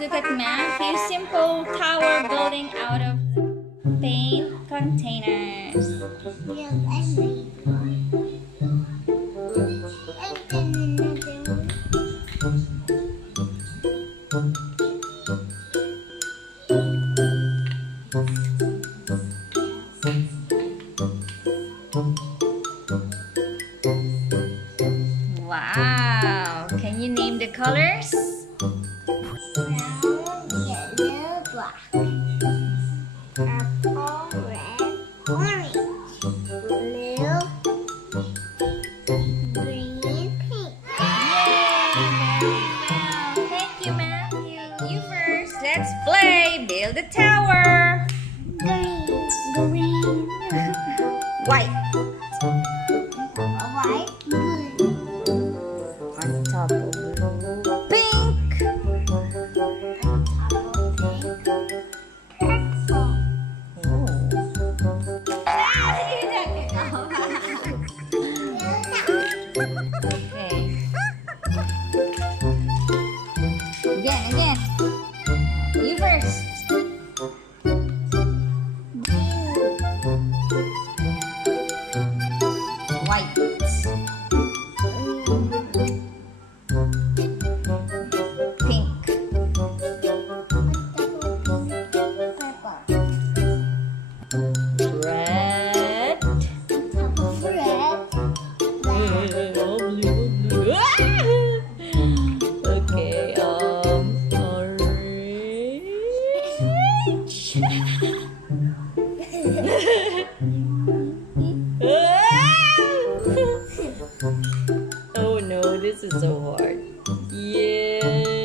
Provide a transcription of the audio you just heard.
look at Matthew's simple tower building out of paint containers. Yes, I made one. And then Wow! Can you name the colors? brown, yellow, black, purple, red, orange, blue, green, pink. Yay! Very well. Thank you, Matthew. You first. Let's play. Build a tower. Green, White. white, blue, On top of blue. Pink. purple, pink, purple. Okay. Again. You first. White. Pink. Red. Okay, orange. Oh no, this is so hard. Yeah.